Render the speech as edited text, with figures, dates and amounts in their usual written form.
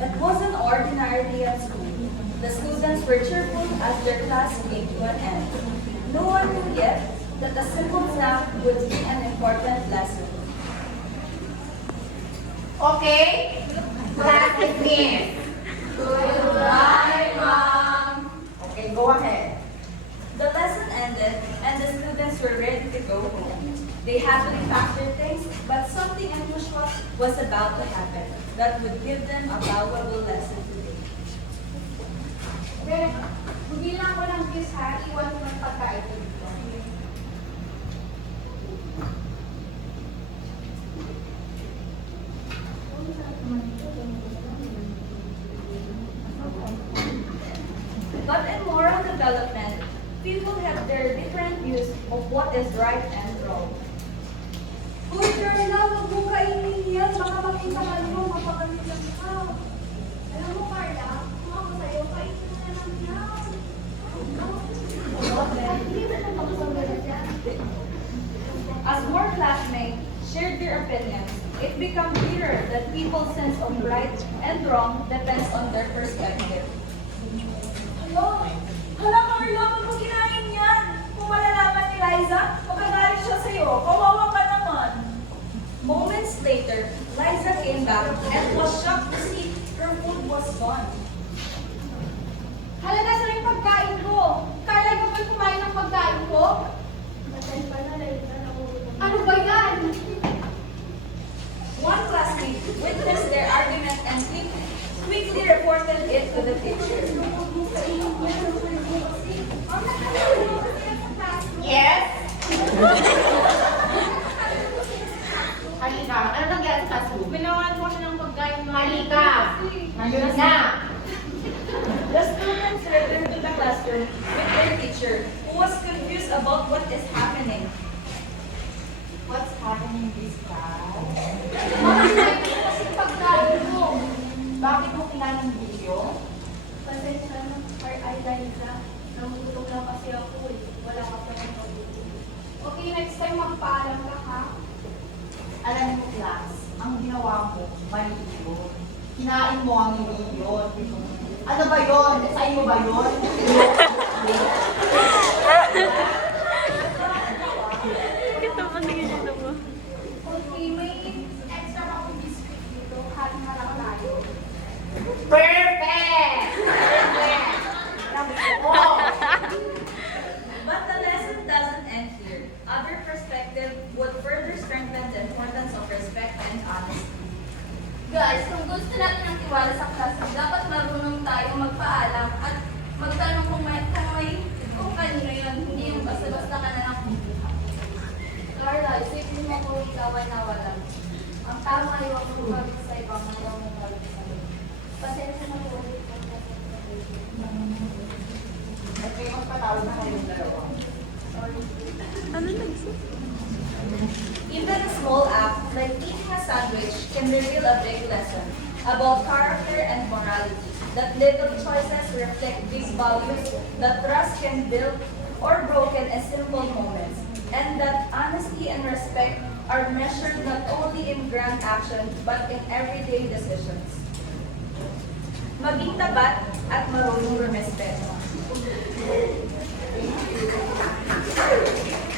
It was an ordinary day at school. The students were cheerful as their class came to an end. No one knew yet that a simple snack would be an important lesson. Okay, class begins. Goodbye, Mom. Okay, go ahead. The lesson ended and the students were ready to go home. They happily packed their things, but something unusual was about to happen that would give them a valuable lesson today. Then, hindi lang ako ng kiss ha, iwan mo ng pagkain dito. But in moral development, people have their different views of what is right and wrong. Uy, Carla, wag mo kainin yan. Baka makita ka nyo, mapagalitan ka. Alam mo, Carla, kung ako sa'yo, kainin mo na lang yan. As more classmates shared their opinions, it became clearer that people's sense of right and wrong depends on their perspective. Hala, Carla, wag mo kinain yan. Kung malalaman ni Liza, magagalit siya sa'yo. Kawawa ka naman. Moments later, Liza came back and was shocked to see her food was gone. Hala, nasa rin pagkain ko. Carla, ikaw ba'y kumain ng pagkain ko? Matay pa na, Liza. Ano ba yan? One classmate witnessed their argument and quickly reported it to the teacher. Yes? Halika, ano nangyari sa classroom? Binawan ko siya ng pagkain mo. Halika, ngayon na. The students returned to the classroom with their teacher, who was confused about what is happening. What's happening this class? Makakain ko kasi pagkain mo. Bakit mo kinain ng video? Pasensya na, ay Liza. Nagugutom lang kasi ako eh. Wala ka pa ng paggutom. Okay, next time magpaalam ka ha. Alam mo, class, ang ginawa mo, mali yun. Kinain mo ang hindi yun. Ano ba yun? Sa'yo mo ba yun? Okay, may extra ako biscuit dito. Kain na lang tayo. Perfect! Perfect! Oh! But the lesson doesn't end here. Other perspective would further strengthen the importance of respect and honesty. Guys, kung gusto natin ng tiwala sa klase, dapat marunong tayo magpaalam at magtanong kung kanino yun, hindi yung basta-basta ka na lang kumuha. Carla, isipin mo kung ikaw ay nawalan. Ang tama ay huwag mo gawin sa ibang mga mo gawin sa iyo. Pasensya na po ulit kung At may magpatawag na kayong dalawa. Even a small act like eating a sandwich can reveal a big lesson about character and morality. That little choices reflect big values that trust can build or broken in simple moments, and that honesty and respect are measured not only in grand action but in everyday decisions. Maging tapat at marunong rumespeto.